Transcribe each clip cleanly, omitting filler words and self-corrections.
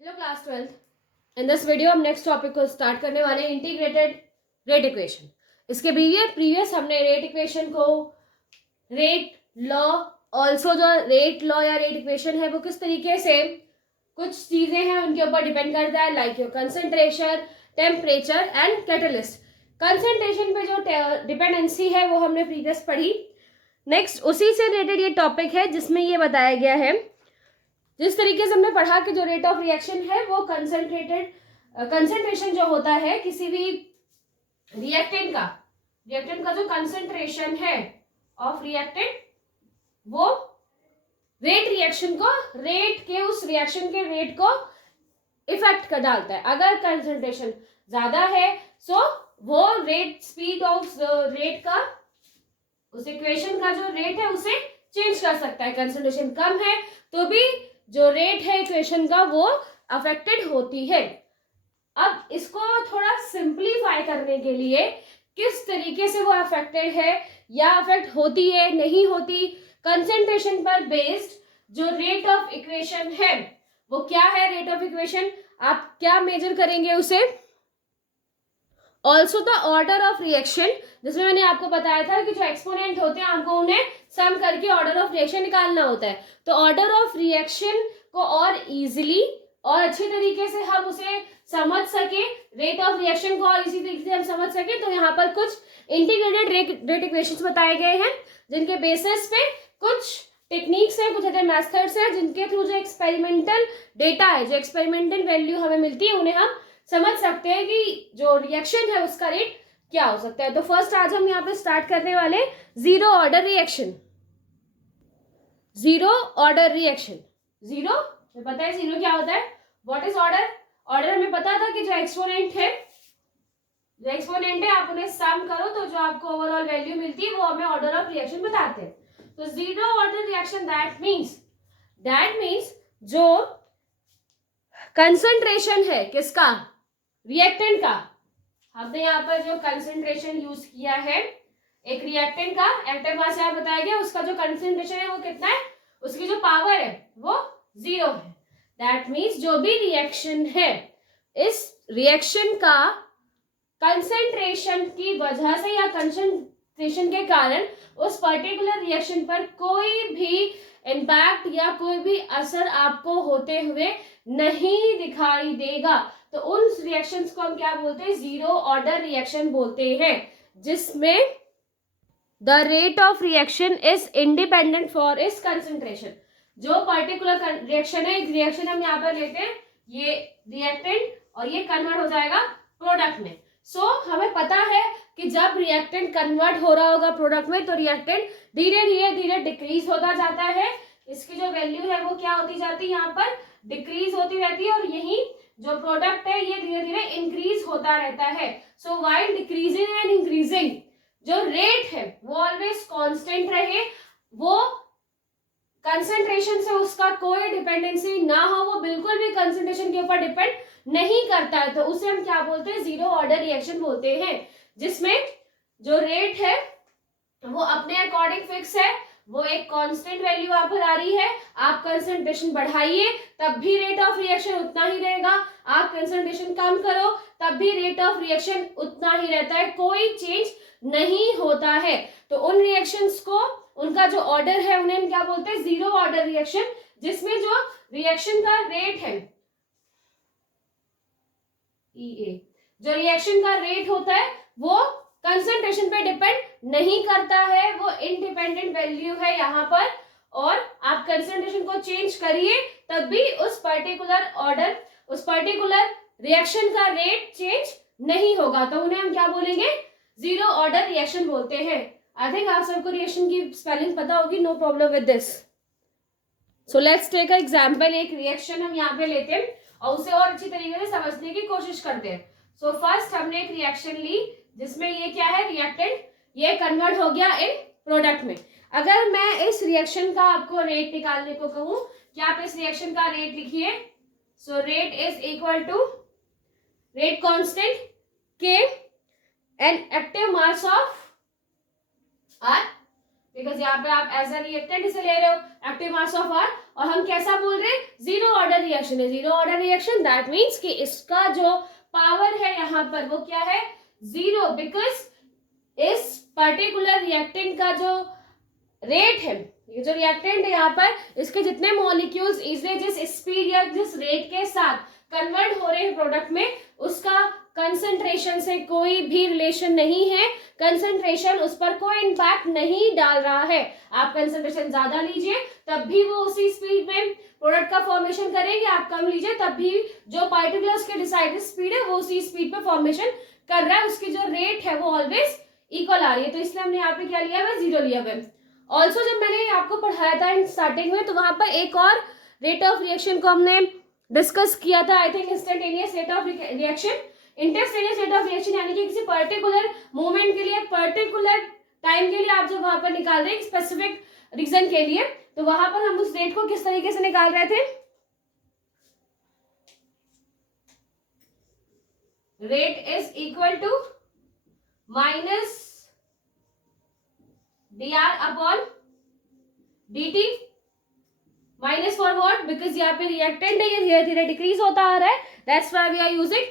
Hello class 12th। In this video हम next topic को start करने वाले हैं, इंटीग्रेटेड रेट इक्वेशन। इसके प्रीवियस हमने रेट इक्वेशन को रेट लॉ, ऑल्सो जो रेट लॉ या रेट इक्वेशन है वो किस तरीके से कुछ चीजें हैं उनके ऊपर डिपेंड करता है, like your concentration, temperature and catalyst. Concentration पे जो डिपेंडेंसी है वो हमने प्रीवियस पढ़ी। नेक्स्ट उसी से रिलेटेड ये टॉपिक है जिसमें ये बताया गया है, जिस तरीके से हमने पढ़ा कि जो रेट ऑफ रिएक्शन है वो कंसंट्रेशन जो होता है किसी भी रिएक्टेंट का जो कंसंट्रेशन है ऑफ रिएक्टेंट, वो रेट उस रिएक्शन के रेट को इफेक्ट कर डालता है। अगर कंसंट्रेशन ज्यादा है सो वो रेट स्पीड ऑफ रेट का, उस इक्वेशन का जो रेट है उसे चेंज कर सकता है। कंसंट्रेशन कम है तो भी जो रेट है इक्वेशन का वो अफेक्टेड होती है। अब इसको थोड़ा सिंप्लीफाई करने के लिए किस तरीके से वो अफेक्टेड है या अफेक्ट होती है नहीं होती, कंसंट्रेशन पर बेस्ड जो रेट ऑफ इक्वेशन है वो क्या है, रेट ऑफ इक्वेशन आप क्या मेजर करेंगे उसे। Also the order of reaction, जिसमें मैंने आपको बताया था कि जो एक्सपोनेंट होते हैं आपको उन्हें सम करके ऑर्डर ऑफ रिएक्शन निकालना होता है। तो ऑर्डर ऑफ रिएक्शन को और इजीली और अच्छी तरीके से हम उसे समझ सके, रेट ऑफ रिएक्शन को और इसी तरीके से हम समझ सके, तो यहाँ पर कुछ इंटीग्रेटेड रेट इक्वेशंस बताए गए हैं जिनके बेसिस पे कुछ टेक्निक्स हैं, कुछ ऐसे मेथड्स हैं जिनके थ्रू जो एक्सपेरिमेंटल डेटा है, जो एक्सपेरिमेंटल वैल्यू हमें मिलती है, उन्हें हम समझ सकते हैं कि जो रिएक्शन है उसका रेट क्या हो सकता है। तो फर्स्ट आज हम यहाँ पे स्टार्ट करने वाले zero order reaction. Zero order reaction, zero पता है जीरो क्या होता है, व्हाट इज ऑर्डर। ऑर्डर हमें पता था कि जो एक्सपोनेंट है आप उन्हें सम करो तो जो आपको ओवरऑल वैल्यू मिलती है वो हमें ऑर्डर ऑफ रिएक्शन बताते हैं। तो zero order reaction that means जो कंसंट्रेशन है किसका, रिएक्टेंट का। हमने यहाँ पर जो कंसंट्रेशन यूज किया है एक रिएक्टेंट का, एटम मास यहाँ बताया गया, उसका जो कंसंट्रेशन है वो कितना है, उसकी जो पावर है वो 0 है। दैट मीन्स जो भी रिएक्शन है, इस रिएक्शन का कंसंट्रेशन की वजह से या कंसंट्रेशन के कारण उस पर्टिकुलर रिएक्शन पर कोई भी इम्पैक्ट या कोई भी असर आपको होते हुए नहीं दिखाई देगा। तो उन रिएक्शंस को हम क्या बोलते हैं, जीरो ऑर्डर रिएक्शन बोलते हैं, जिसमें the rate of reaction is independent for इस कंसंट्रेशन। जो पर्टिकुलर रिएक्शन है, एक रिएक्शन हम यहाँ पर लेते हैं, ये रिएक्टेंट और ये कन्वर्ट हो जाएगा प्रोडक्ट में। सो हमें पता है कि जब रिएक्टेंट कन्वर्ट हो रहा होगा प्रोडक्ट में तो रिएक्टेंट धीरे धीरे डिक्रीज होता जाता है, इसकी जो वैल्यू है वो क्या होती जाती है, यहाँ पर डिक्रीज होती रहती है, और यही जो प्रोडक्ट है ये धीरे धीरे इंक्रीज होता रहता है। सो व्हाइल डिक्रीजिंग एंड इंक्रीजिंग, जो रेट है वो ऑलवेज कांस्टेंट रहे, वो कंसंट्रेशन से उसका कोई डिपेंडेंसी ना हो, वो बिल्कुल भी कंसंट्रेशन के ऊपर डिपेंड नहीं करता है, तो उसे हम क्या बोलते हैं, जीरो ऑर्डर रिएक्शन बोलते हैं, जिसमें जो रेट है वो अपने अकॉर्डिंग फिक्स है, वो एक कांस्टेंट वैल्यू आप पर आ रही है। आप कंसंट्रेशन बढ़ाइए तब भी रेट ऑफ रिएक्शन उतना ही रहेगा, आप कंसंट्रेशन कम करो तब भी रेट ऑफ रिएक्शन उतना ही रहता है, कोई चेंज नहीं होता है। तो उन रिएक्शंस को, उनका जो ऑर्डर है उन्हें हम क्या बोलते हैं, जीरो ऑर्डर रिएक्शन, जिसमें जो रिएक्शन का रेट है EA, जो रिएक्शन का रेट होता है वो कंसंट्रेशन पे डिपेंड नहीं करता है, वो इंडिपेंडेंट वैल्यू है यहाँ पर, और आप कंसंट्रेशन को चेंज करिए तब भी उस पर्टिकुलर रिएक्शन का रेट चेंज नहीं होगा, तो उन्हें हम क्या बोलेंगे, जीरो ऑर्डर रिएक्शन बोलते हैं। आई थिंक आप सबको रिएक्शन की स्पेलिंग पता होगी, no problem with this. So let's take example, एक रिएक्शन हम यहाँ पे लेते हैं और उसे और अच्छी तरीके से समझने की कोशिश करते हैं। सो फर्स्ट हमने एक रिएक्शन ली जिसमें ये क्या है, रिएक्टेंट, ये कन्वर्ट हो गया इन प्रोडक्ट में। अगर मैं इस रिएक्शन का आपको रेट निकालने को कहूं, क्या आप इस रिएक्शन का रेट लिखिए। So rate is equal to rate constant k and active mass of R, because यहाँ पे आप एज अ रिएक्टेंट इसे ले रहे हो एक्टिव मास ऑफ आर, और हम कैसा बोल रहे हैं, जीरो ऑर्डर रिएक्शन है। Zero order reaction that means कि इसका जो पावर है यहाँ पर वो क्या है, जीरो, बिकॉज इस पर्टिकुलर रिएक्टेंट का जो रेट है, ये जो रिएक्टेंट है यहाँ पर, इसके जितने मॉलिक्यूल्स इजिली जिस स्पीड या जिस रेट के साथ कन्वर्ट हो रहे हैं प्रोडक्ट में, उसका कंसंट्रेशन से कोई भी रिलेशन नहीं है। कंसंट्रेशन उस पर कोई इंपैक्ट नहीं डाल रहा है। आप कंसंट्रेशन ज्यादा लीजिए तब भी वो उसी स्पीड में प्रोडक्ट का फॉर्मेशन करेंगे, आप कम लीजिए तब भी जो पार्टिकुलर उसके डिसाइडेड स्पीड है वो उसी स्पीड पे फॉर्मेशन कर रहा है, उसकी जो रेट है वो ऑलवेज इक्वल आ रही है। तो इसलिए हमने यहाँ पे क्या लिया हुआ है, जीरो लिया हुआ है। ऑल्सो जब मैंने आपको पढ़ाया था इन स्टार्टिंग में, तो वहां पर एक और रेट ऑफ रिएक्शन को हमने डिस्कस किया था, I think instantaneous rate of reaction. Instantaneous rate of reaction यानी कि किसी पर्टिकुलर मोमेंट के लिए, पर्टिकुलर टाइम के लिए आप जब वहां पर निकाल रहे हैं स्पेसिफिक रीजन के लिए, तो वहां पर हम उस रेट को किस तरीके से निकाल रहे थे, rate is equal to minus dr upon dt, minus for what, because यहाँ पे रिएक्टेंट है, ये धीरे धीरे डिक्रीज होता आ रहा है, that's why we are using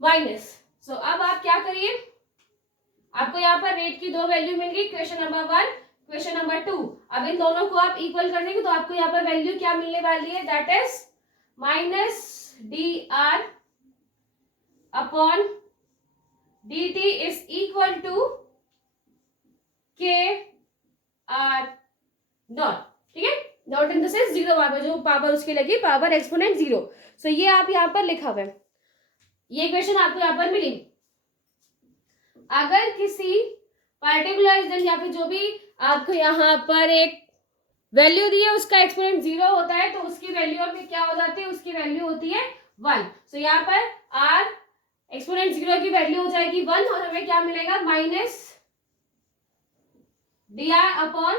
minus. So अब आप क्या करिए, आपको यहाँ पर रेट की दो वैल्यू मिल गई, क्वेश्चन नंबर 1, क्वेश्चन नंबर 2। अब इन दोनों को आप इक्वल कर देंगे तो आपको यहाँ पर वैल्यू क्या मिलने वाली है, that is minus dr upon dt is equal to K R naught, ठीक है, naught in the sense zero, वहां पर जो पावर उसकी लगी पावर एक्सपोनेंट जीरो। सो ये आप यहाँ पर लिखा हुआ है, ये क्वेश्चन आपको यहाँ पर मिली। अगर किसी पर्टिकुलर रीजन या फिर जो भी आपको यहाँ पर एक वैल्यू दी है उसका एक्सपोनेंट जीरो होता है, तो उसकी वैल्यू में क्या हो जाती है, उसकी वैल्यू होती है 1। सो यहाँ पर आर एक्सपोनेंट जीरो की वैल्यू हो जाएगी 1, और हमें क्या मिलेगा, minus dr upon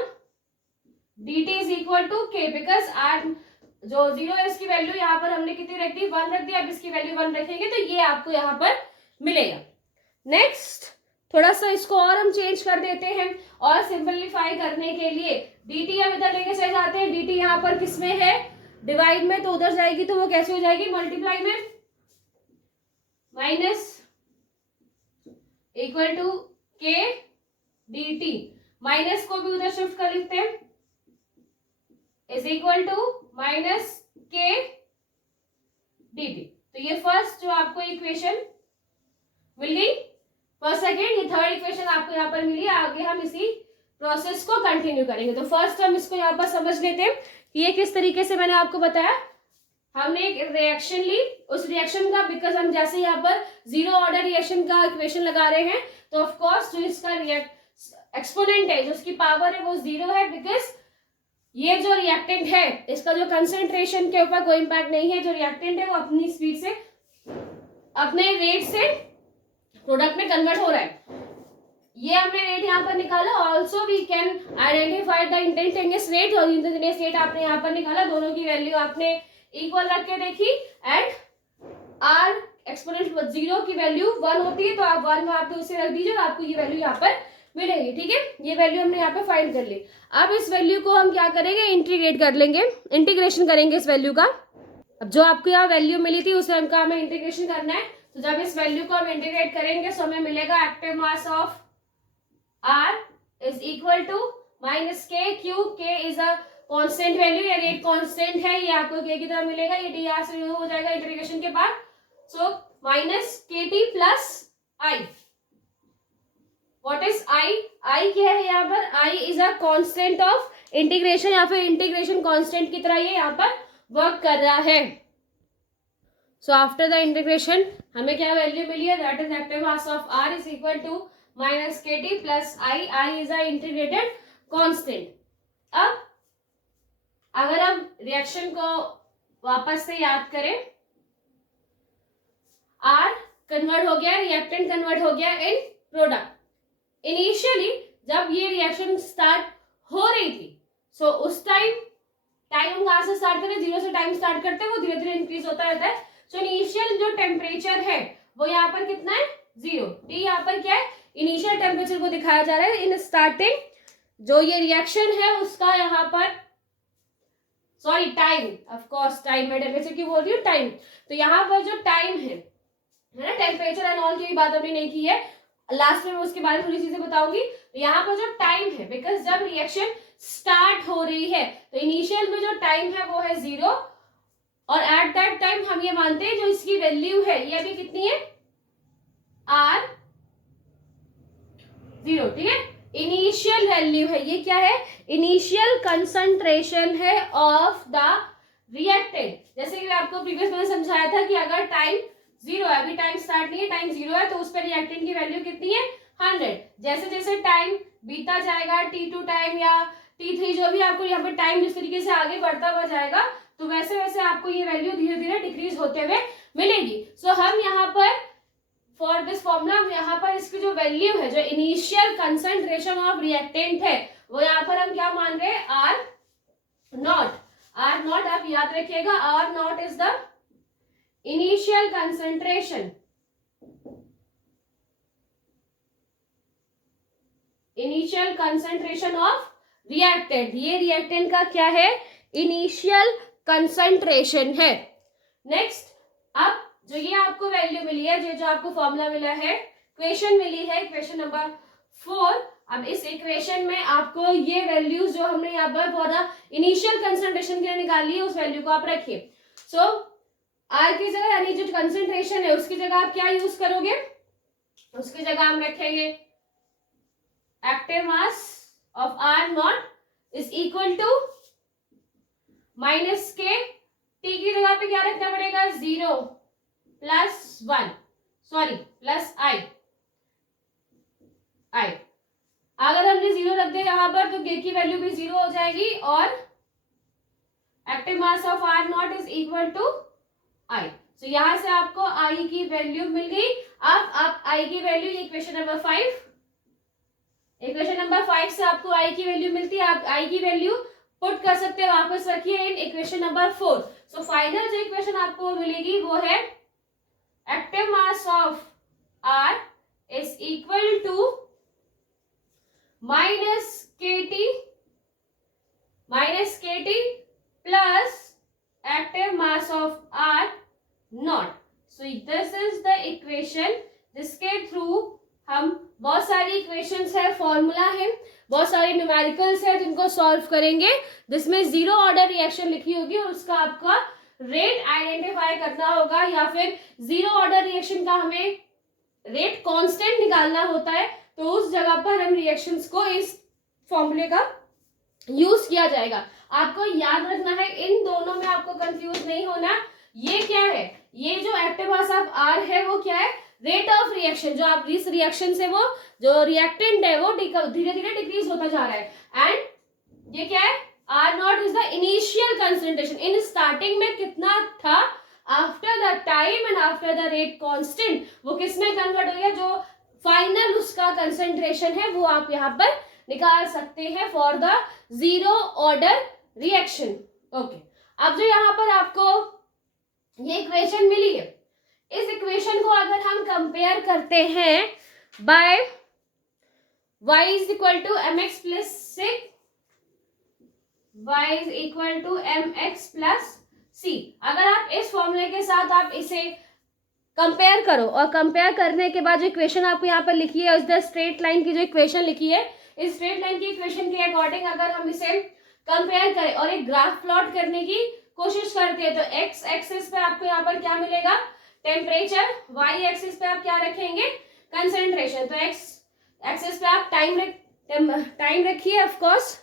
dt is equal to k, because r जो जीरो है इसकी वैल्यू यहाँ पर हमने कितनी रख दी, 1 रख दी। अब इसकी वैल्यू 1 रखेंगे तो ये आपको यहाँ पर मिलेगा। नेक्स्ट थोड़ा सा इसको और हम चेंज कर देते हैं, और सिंपलीफाई करने के लिए dt हम इधर लेके चले जाते हैं। dt यहाँ पर किस में है, डिवाइड में, तो उधर जाएगी तो वो कैसे हो जाएगी, मल्टीप्लाई में, minus equal to k dt, minus को भी उधर शिफ्ट कर लिखते हैं, is equal to minus K dt। तो ये फर्स्ट जो आपको इक्वेशन मिल गई, फर्स्ट सेकेंड, ये थर्ड इक्वेशन आपको यहाँ पर मिली। आगे हम इसी प्रोसेस को कंटिन्यू करेंगे। तो फर्स्ट हम इसको यहाँ पर समझ लेते हैं कि ये किस तरीके से, मैंने आपको बताया हमने एक रिएक्शन ली, उस रिएक्शन का, बिकॉज हम जैसे यहाँ पर जीरो ऑर्डर रिएक्शन का इक्वेशन लगा रहे हैं, तो ऑफ कोर्स जो इसका एक्सपोनेंट है, जो उसकी पावर है वो जीरो है, बिकॉज ये जो रिएक्टेंट है इसका जो कंसंट्रेशन के ऊपर कोई इंपैक्ट नहीं है। जो रिएक्टेंट है वो अपनी स्पीड से, अपने रेट से प्रोडक्ट में कन्वर्ट हो रहा है। ये हमने रेट यहाँ पर निकाला। Also we can identify the instantaneous rate, और इंस्टेंटेनियस रेट आपने यहाँ पर निकाला, दोनों की वैल्यू आपने इक्वल रख के देखी, एंड आर एक्सपोनेंट जीरो की वैल्यू 1 होती है, तो आप 1 वहां पे उसे रख दीजिए, आपको ये वैल्यू यहाँ पर मिलेगी। ठीक है, ये वैल्यू हमने यहाँ पे फाइंड कर ली। अब इस वैल्यू को हम क्या करेंगे, इंटीग्रेट कर लेंगे, इंटीग्रेशन करेंगे इस वैल्यू का। अब जो आपको यहाँ वैल्यू मिली थी उसे हमका हमें इंटीग्रेशन करना है। तो जब इस वैल्यू को हम इंटीग्रेट करेंगे तो हमें मिलेगा active mass of R is equal to minus K Q, K is a constant value, या रेट कांस्टेंट है, ये आपको के की तरह मिलेगा, ये डी आर से हो जाएगा इंटीग्रेशन के बाद। सो माइनस के t plus I, what is I, I क्या है यहाँ पर, I is a constant of integration, या फिर इंटीग्रेशन कांस्टेंट की तरह ये यहाँ पर वर्क कर रहा है। सो आफ्टर द इंटीग्रेशन हमें क्या वैल्यू मिली है, that is active mass of R is equal to minus के t plus I, I is a integrated constant. अब अगर हम रिएक्शन को वापस से याद करें, आर कन्वर्ट हो गया, रिएक्टेंट कन्वर्ट हो गया इन प्रोडक्ट। इनिशियली जब ये रिएक्शन स्टार्ट हो रही थी, सो उस टाइम हम कहां से स्टार्ट करें, जीरो से टाइम स्टार्ट करते हैं, वो धीरे धीरे इंक्रीज होता रहता है। सो इनिशियल जो टेम्परेचर है वो यहाँ पर कितना है, जीरो। टी यहाँ पर क्या है, इनिशियल टेम्परेचर को दिखाया जा रहा है इन स्टार्टिंग जो ये रिएक्शन है उसका यहाँ पर, sorry time, of course time, मैं टेम्परेचर की बोल रही हूँ, टाइम। तो यहाँ पर जो टाइम है ना, टेम्परेचर एंड ऑल की बात हमने नहीं की है, लास्ट में मैं उसके बारे में थोड़ी चीजें बताऊंगी। तो यहाँ पर जो टाइम है, बिकॉज जब रिएक्शन स्टार्ट हो रही है तो इनिशियल में जो टाइम है वो है 0, और एट दैट टाइम हम ये मानते हैं जो इसकी वैल्यू है ये अभी कितनी है, R0, ठीक है। इनिशियल वैल्यू है, ये क्या है, इनिशियल कंसंट्रेशन है ऑफ द रिएक्टेंट। जैसे कि मैं आपको प्रीवियस में समझाया था कि अगर टाइम 0 है, अभी टाइम स्टार्ट नहीं है, टाइम 0 है, तो उस पर रिएक्टेंट की वैल्यू कितनी है, 100। जैसे जैसे टाइम बीता जाएगा, T2 टाइम या T3, जो भी आपको यहाँ पे टाइम जिस तरीके से आगे बढ़ता हुआ जाएगा, तो वैसे वैसे आपको ये वैल्यू धीरे धीरे डिक्रीज होते हुए मिलेगी। सो हम यहाँ पर फॉर दिस फॉर्मूला, यहाँ पर इसकी जो वैल्यू है, जो इनिशियल कंसंट्रेशन ऑफ रिएक्टेंट है, वो यहाँ पर हम क्या मान रहे हैं, R0। R0 आप याद रखिएगा, R0 is the initial concentration, initial concentration of reactant. ये रिएक्टेंट का क्या है, इनिशियल कंसंट्रेशन है। नेक्स्ट, अब जो ये आपको वैल्यू मिली है, जो आपको फॉर्मूला मिला है, इक्वेशन मिली है, इक्वेशन नंबर 4। अब इस इक्वेशन में आपको ये वैल्यूज जो हमने यहाँ पर फॉर द इनिशियल कंसंट्रेशन के लिए निकाली है, उस वैल्यू को आप रखिए। सो आर की जगह, यानी जो कंसंट्रेशन है उसकी जगह आप क्या यूज करोगे, उसकी जगह हम रखेंगे active mass of R0 is equal to minus के, टी की जगह पे क्या रखना पड़ेगा, 0 प्लस 1, सॉरी प्लस I। अगर हमने 0 रख दिया यहाँ पर तो के की वैल्यू भी 0 हो जाएगी, और active mass of R0 is equal to I। तो यहां से आपको I की वैल्यू मिल गई। अब आप I की value, equation number 5, equation number 5 से आपको I की वैल्यू मिलती है, आप I की वैल्यू पुट कर सकते हैं, वापस रखिए in equation number 4। So final जो इक्वेशन आपको मिलेगी वो है active mass of R is equal to minus KT plus active mass of R0। So this is the equation जिसके थ्रू हम बहुत सारी इक्वेशंस है, फॉर्मूला है, बहुत सारे न्यूमेरिकल्स है जिनको सॉल्व करेंगे, जिसमें 0 ऑर्डर रिएक्शन लिखी होगी और उसका आपका रेट आइडेंटिफाई करना होगा, या फिर 0 ऑर्डर रिएक्शन का हमें रेट कांस्टेंट निकालना होता है, तो उस जगह पर हम रिएक्शंस को इस फॉर्मूले का यूज किया जाएगा। आपको याद रखना है, इन दोनों में आपको कंफ्यूज नहीं होना। ये क्या है, ये जो एक्टिव मास ऑफ R है वो क्या है, रेट ऑफ रिएक्शन, जो आप इस रिएक्शन से वो जो रिएक्टेंट है वो धीरे धीरे डिक्रीज होता जा रहा है। एंड ये क्या है, R0 is the initial concentration, in starting में कितना था, after the time and after the rate constant वो किस में कन्वर्ट हो गया, जो फाइनल उसका कंसंट्रेशन है वो आप यहाँ पर निकाल सकते हैं for the 0 order reaction. Okay, अब जो यहाँ पर आपको ये इक्वेशन मिली है, इस इक्वेशन को अगर हम कंपेयर करते हैं by y is equal to mx plus 6, y is equal to mx plus c, अगर आप इस फॉर्मूले के साथ आप इसे कंपेयर करो, और कंपेयर करने के बाद जो इक्वेशन आपको यहाँ पर लिखी है, इस स्ट्रेट लाइन की जो इक्वेशन लिखी है, इस स्ट्रेट लाइन की इक्वेशन के अकॉर्डिंग अगर हम इसे कंपेयर करें और एक ग्राफ प्लॉट करने की कोशिश करते हैं, तो x एक्सिस पे आपको यहाँ पर क्या मिलेगा, टेम्परेचर, y एक्सिस पे आप क्या रखेंगे, कंसंट्रेशन। तो x एक्सिस पे आप टाइम रखिए। ऑफ कोर्स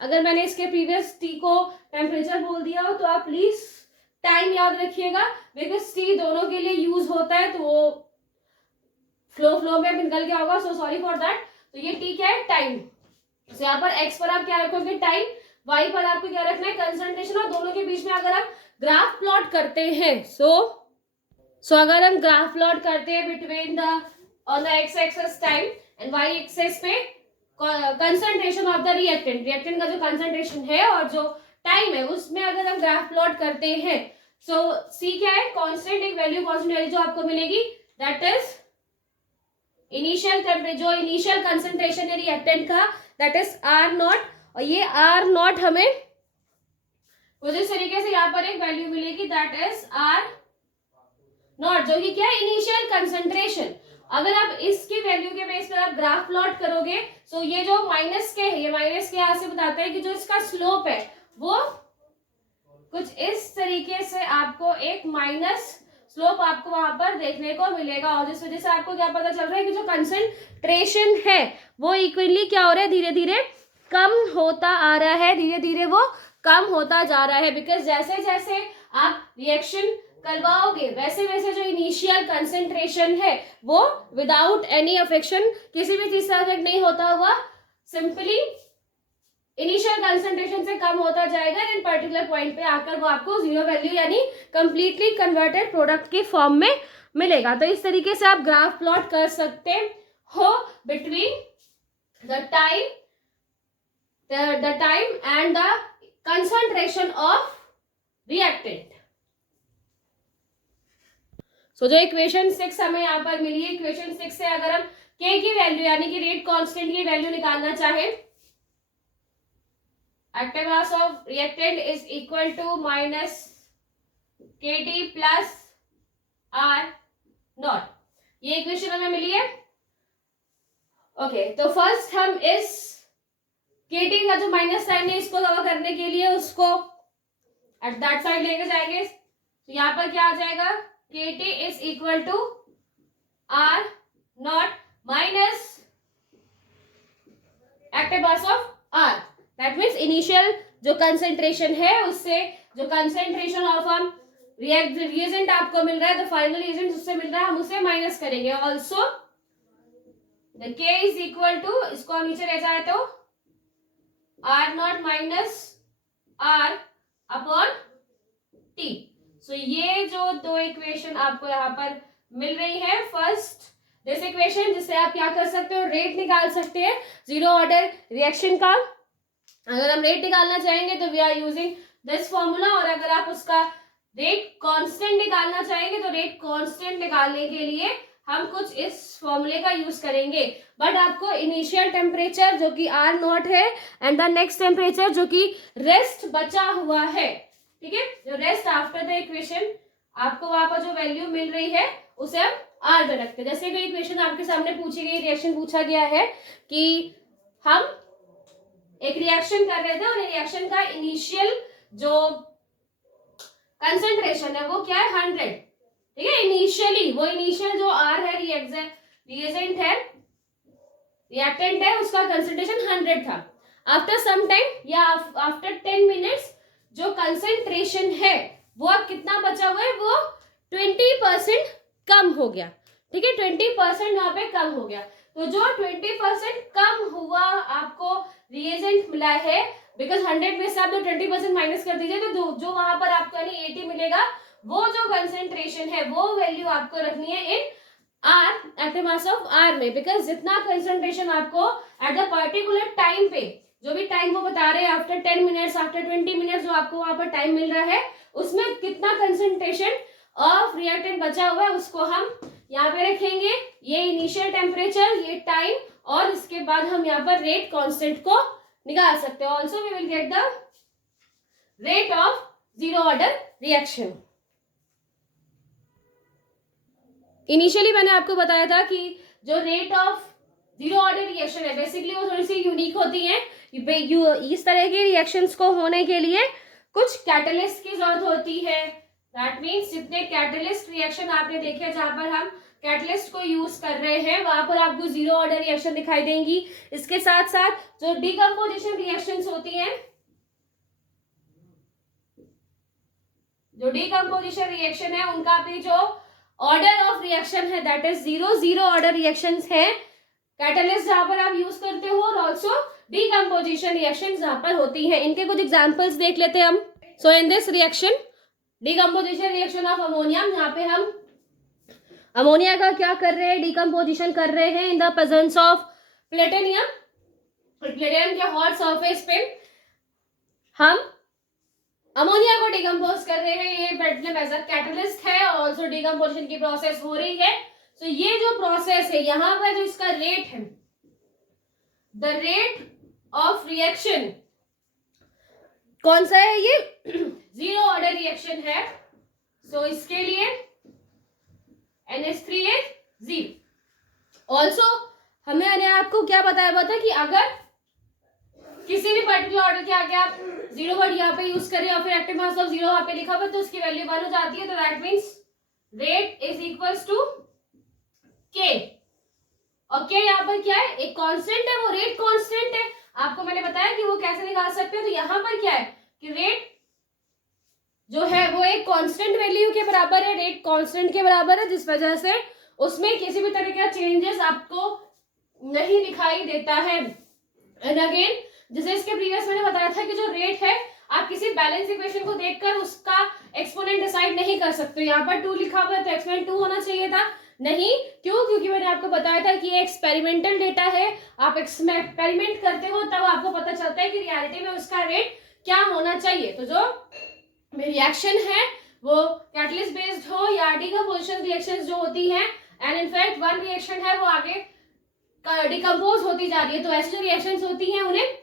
अगर मैंने इसके प्रीवियस t को टेम्परेचर बोल दिया हो तो आप प्लीज टाइम याद रखिएगा, बिकॉज t दोनों के लिए यूज होता है, तो वो फ्लो में निकल गया होगा, सो सॉरी फॉर दैट। तो ये t क्या है, टाइम। तो यहाँ पर x पर आप क्या रखोगे, टाइम, y पर आपको क्या रखना है, कंसंट्रेशन, और दोनों के बीच में अगर आप ग्राफ प्लॉट करते हैं, सो अगर हम ग्राफ प्लॉट करते हैं between the on the x axis time and y axis पे कंसंट्रेशन ऑफ द रिएक्टेंट का जो कंसंट्रेशन है और जो टाइम है, उसमें अगर हम ग्राफ प्लॉट करते हैं, सो c क्या है, कांस्टेंट, एक वैल्यू कांस्टेंट वैल्यू जो आपको मिलेगी, दैट इज जो इनिशियल कंसंट्रेशन है रिएक्टेंट का, दैट इज आर नॉट, और ये आर नॉट हमें कुछ इस तरीके से यहाँ पर एक वैल्यू मिलेगी, दैट इज आर नॉट, जो कि क्या है, इनिशियल कंसंट्रेशन। अगर आप इसकी वैल्यू के बेस पर आप ग्राफ प्लॉट करोगे, तो ये जो माइनस के है, ये माइनस के यहाँ से बताते हैं कि जो इसका स्लोप है वो कुछ इस तरीके से आपको एक माइनस स्लोप आपको वहां पर देखने को मिलेगा, और जिस वजह से आपको क्या पता चल रहा है कि जो कंसंट्रेशन है वो इक्वली क्या हो रहा है, धीरे धीरे कम होता आ रहा है, धीरे धीरे वो कम होता जा रहा है। बिकॉज जैसे जैसे आप रिएक्शन करवाओगे वैसे वैसे जो इनिशियल कंसंट्रेशन है वो विदाउट एनी अफेक्शन, किसी भी चीज का अफेक्ट नहीं होता हुआ, सिंपली इनिशियल कंसंट्रेशन से कम होता जाएगा, एंड पर्टिकुलर पॉइंट पे आकर वो आपको जीरो वैल्यू यानी कंप्लीटली कन्वर्टेड प्रोडक्ट के फॉर्म में मिलेगा। तो इस तरीके से आप ग्राफ प्लॉट कर सकते हो between the time and the concentration of reactant. So जो इक्वेशन 6 हमें यहाँ पर मिली है, इक्वेशन 6 से अगर हम K की वैल्यू यानी कि रेट कांस्टेंट की वैल्यू निकालना चाहे, active mass of reactant is equal to minus Kt plus R not, ये इक्वेशन हमें मिली है। ओके, तो फर्स्ट हम इस Kt का जो माइनस साइन है इसको कवर करने के लिए उसको एट दैट साइड लेके जाएंगे, तो यहाँ पर क्या आ जाएगा, Kt is equal to R naught minus active mass of R। That means initial जो कंसेंट्रेशन है उससे जो कंसेंट्रेशन ऑफ हम रिएजेंट आपको मिल रहा है, तो फाइनल रिएजेंट उससे मिल रहा है, हम उसे माइनस करेंगे। Also the K is equal to, इसको हम नीचे ले जाए तो R naught minus R upon T। So ये जो दो इक्वेशन आपको यहाँ पर मिल रही है, फर्स्ट दिस इक्वेशन जिससे आप क्या कर सकते हो, रेट निकाल सकते हैं जीरो ऑर्डर रिएक्शन का। अगर हम रेट निकालना चाहेंगे तो we are using this formula, और अगर आप उसका रेट कांस्टेंट निकालना चाहेंगे तो रेट कांस्टेंट निकालने के लिए हम कुछ इस फॉर्मूले का यूज करेंगे। बट आपको इनिशियल टेम्परेचर जो कि R नॉट है एंड द नेक्स्ट टेम्परेचर जो कि रेस्ट बचा हुआ है, ठीक है, जो रेस्ट आफ्टर द इक्वेशन आपको वहां पर जो वैल्यू मिल रही है उसे हम R में रखते हैं। जैसे कोई इक्वेशन आपके सामने पूछी गई, रिएक्शन पूछा गया है कि हम एक रिएक्शन कर रहे थे और रिएक्शन का इनिशियल जो कंसंट्रेशन है वो क्या है, 100, ठीक है। इनिशियली वो इनिशियल जो R है, रिएजेंट है, रिएक्टेंट है, उसका कंसंट्रेशन 100 था। आफ्टर सम टाइम या आफ्टर 10 मिनट्स जो कंसंट्रेशन है वो अब कितना बचा हुआ है, वो 20% कम हो गया, ठीक है, 20% वहां पे कम हो गया। तो जो 20% कम हुआ आपको रिएजेंट मिला है, बिकॉज 100 में से आप 20% माइनस कर दीजिए तो जो वहां पर आपको यानी 80 मिलेगा, वो जो कंसेंट्रेशन है वो वैल्यू आपको रखनी है इन R, active mass of R में, बिकॉज जितना कंसेंट्रेशन आपको एट द पर्टिकुलर टाइम पे, जो भी टाइम वो बता रहे हैं, आफ्टर 10 मिनट्स आफ्टर 20 मिनट्स जो आपको वहां पर टाइम मिल रहा है, उसमें कितना कंसेंट्रेशन ऑफ रिएक्टेंट बचा हुआ है उसको हम यहाँ पे रखेंगे। ये इनिशियल टेम्परेचर, ये टाइम, और इसके बाद हम यहाँ पर रेट कांस्टेंट को निकाल सकते हैं। Also we will get the rate of zero order reaction. Initially मैंने आपको बताया था कि जो rate of zero order reaction है बेसिकली वो थोड़ी सी यूनिक होती है। इस तरह के रिएक्शंस को होने के लिए कुछ कैटलिस्ट की जरूरत होती है। दैट मीन्स जितने कैटलिस्ट रिएक्शन आपने देखे जहां पर हम कैटलिस्ट को यूज कर रहे हैं वहां पर आपको जीरो ऑर्डर रिएक्शन दिखाई देंगी। इसके साथ साथ जो डिकम्पोजिशन रिएक्शंस होती हैं, जो डिकम्पोजिशन रिएक्शन है उनका भी जो ऑर्डर ऑफ रिएक्शन है that is zero order reactions है, कैटलिस्ट जहां पर आप यूज करते हो, और ऑल्सो डिकम्पोजिशन रिएक्शन जहां पर होती है। इनके कुछ एग्जांपल्स देख लेते हैं हम। So in this reaction decomposition reaction of ammonium, यहाँ पे हम अमोनिया का क्या कर रहे हैं, डिकम्पोजिशन कर रहे हैं in the presence of platinum. Platinum के हॉट सरफेस पे हम अमोनिया को डिकम्पोज कर रहे हैं। ये प्लेटिनियम एज अ कैटलिस्ट है, ऑल्सो डिकम्पोजिशन की प्रोसेस हो रही है। सो ये जो प्रोसेस है, यहाँ पर जो इसका रेट है, द रेट ऑफ रिएक्शन कौन सा है, ये जीरो ऑर्डर रिएक्शन है। सो इसके लिए NH3 is 0। ऑल्सो हमने आपको क्या बताया हुआ था कि अगर किसी भी पर्टिकुलर ऑर्डर के आगे आप 0 वर्ड यहाँ पे यूज करें और फिर एक्टिव मास ऑफ 0 यहाँ पे लिखा हुआ तो उसकी वैल्यू 1 हो जाती है, तो that means rate is equals to K। और K यहाँ पर क्या है, एक कांस्टेंट है, वो रेट कांस्टेंट है। आपको मैंने बताया कि वो कैसे निकाल सकते हो, तो यहाँ पर क्या है कि रेट जो है वो एक कांस्टेंट वैल्यू के बराबर है, रेट कांस्टेंट के बराबर है, जिस वजह से उसमें किसी भी तरह का चेंजेस आपको नहीं दिखाई देता है। एंड अगेन जैसे इसके प्रीवियस मैंने बताया था कि जो रेट है आप किसी बैलेंस इक्वेशन को देखकर उसका एक्सपोनेंट डिसाइड नहीं कर सकते। यहाँ पर 2 लिखा हुआ है तो एक्सपोनेंट 2 होना चाहिए था, नहीं। क्यों? क्योंकि मैंने आपको बताया था कि ये एक्सपेरिमेंटल डेटा है, आप एक्सपेरिमेंट करते हो तब आपको पता चलता है कि रियलिटी में उसका रेट क्या होना चाहिए। तो जो रिएक्शन है वो कैटलिस्ट बेस्ड हो या डिकम्पोजिशन रिएक्शंस जो होती हैं, एंड इनफैक्ट वन रिएक्शन है वो आगे डिकम्पोज होती जा रही है, तो ऐसी जो रिएक्शंस होती हैं उन्हें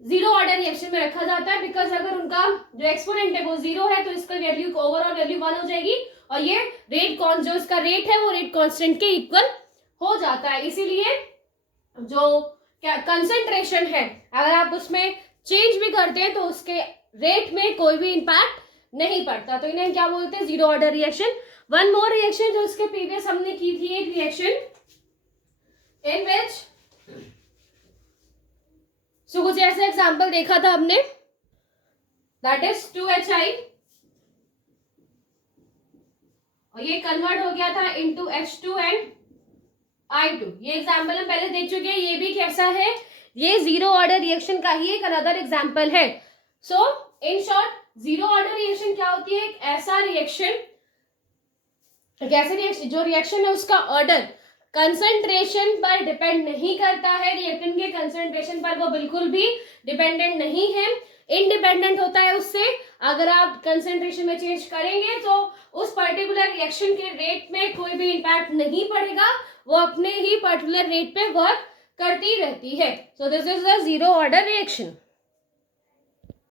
जीरो ऑर्डर रिएक्शन में रखा जाता है, बिकॉज अगर उनका जो एक्सपोनेंट है वो 0 है तो इसका वैल्यू ओवरऑल वैल्यू 1 हो जाएगी और ये रेट जो इसका रेट है वो रेट कांस्टेंट के इक्वल हो जाता है। इसीलिए जो कंसंट्रेशन है अगर आप उसमें चेंज भी करते हैं तो उसके रेट में कोई भी इंपैक्ट नहीं पड़ता, तो इन्हें क्या बोलते हैं, zero order reaction. One more reaction जो इसके प्रीवियस हमने की थी, एक रिएक्शन इन विच सो कुछ ऐसा एग्जांपल देखा था हमने, दैट इज 2HI और ये कन्वर्ट हो गया था इनटू H2 एंड I2। ये एग्जांपल हम पहले देख चुके हैं, ये भी कैसा है, ये जीरो ऑर्डर रिएक्शन का ही एक अनदर एग्जांपल है। So in short zero order reaction क्या होती है, एक ऐसा रिएक्शन, कैसे रिएक्शन, जो रिएक्शन है उसका ऑर्डर कंसंट्रेशन पर डिपेंड नहीं करता है, रिएक्टेंट के कंसंट्रेशन पर वो बिल्कुल भी डिपेंडेंट नहीं है, इंडिपेंडेंट होता है उससे। अगर आप कंसंट्रेशन में चेंज करेंगे तो उस पर्टिकुलर रिएक्शन के रेट में कोई भी इंपैक्ट नहीं पड़ेगा, वो अपने ही पर्टिकुलर रेट पे वर्क करती रहती है। सो this is the zero order reaction.